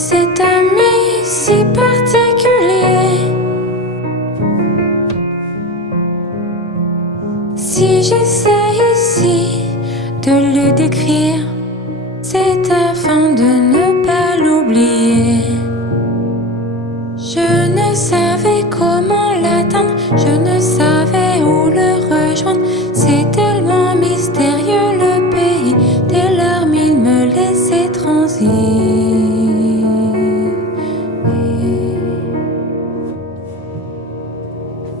cet ami si particulier. Si j'essaie ici de le décrire, c'est afin de ne pas l'oublier. Je ne savais comment l'atteindre, je ne savais où le rejoindre. C'est tellement mystérieux le pays, des larmes il me laissait transiger.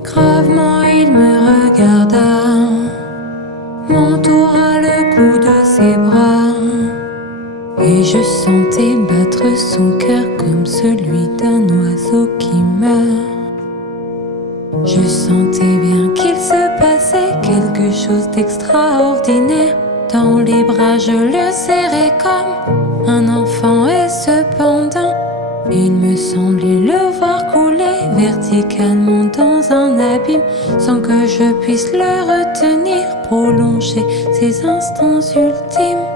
Gravement il me regarda, m'entoura le cou de ses bras, et je sentais battre son cœur comme celui d'un oiseau qui meurt. Je sentais bien qu'il se passait quelque chose d'extraordinaire. Dans les bras je le serrais comme un enfant, et cependant il me semblait le voir couler verticalement dans un abîme, sans que je puisse le retenir, prolonger ces instants ultimes.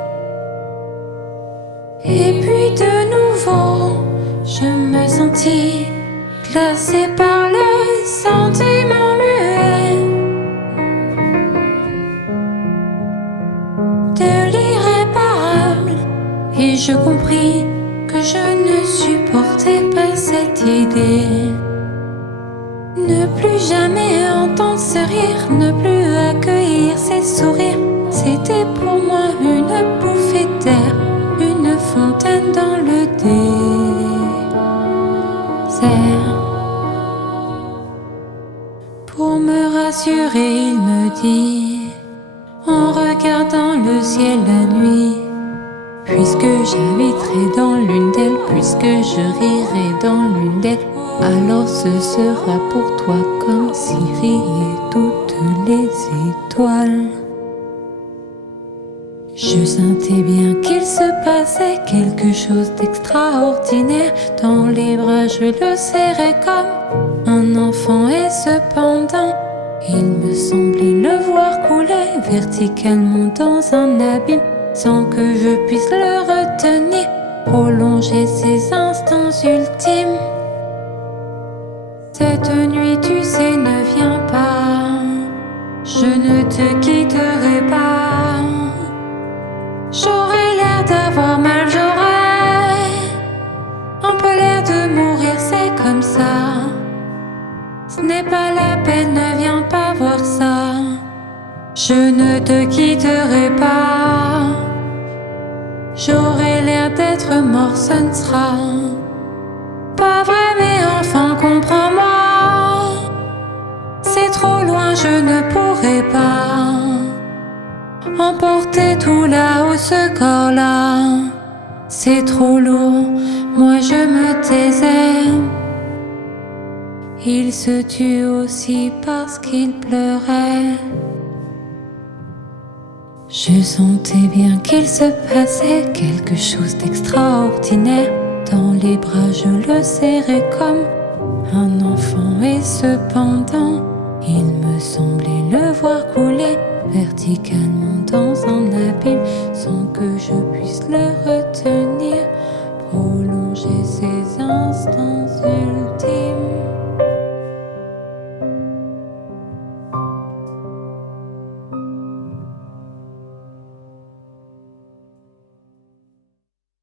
Et puis de nouveau, je me sentis glacée par le sentiment muet de l'irréparable, et je compris que je ne supportais pas cette idée. Ne plus jamais entendre ce rire, ne plus accueillir ces sourires, c'était pour moi une bouffée d'air, une fontaine dans le désert. Pour me rassurer, il me dit, en regardant le ciel la nuit: puisque j'habiterai dans l'une d'elles, puisque je rirai dans l'une d'elles, alors ce sera pour toi comme si riaient toutes les étoiles. Je sentais bien qu'il se passait quelque chose d'extraordinaire. Dans les bras je le serrais comme un enfant, et cependant il me semblait le voir couler verticalement dans un abîme, sans que je puisse le retenir, prolonger ces instants ultimes. Cette nuit, tu sais, ne viens pas, je ne te quitterai pas. J'aurais l'air d'avoir mal, j'aurais un peu l'air de mourir, c'est comme ça. Ce n'est pas la peine, ne viens pas voir ça. Je ne te quitterai pas. J'aurais l'air d'être mort, ce ne sera pas vrai, mais enfin comprends-moi. C'est trop loin, je ne pourrai pas emporter tout là-haut, ce corps-là. C'est trop lourd, moi je me taisais. Il se tut aussi parce qu'il pleurait. Je sentais bien qu'il se passait quelque chose d'extraordinaire. Dans les bras je le serrais comme un enfant, et cependant il me semblait le voir couler verticalement dans un abîme, sans que je puisse le retenir, prolonger ses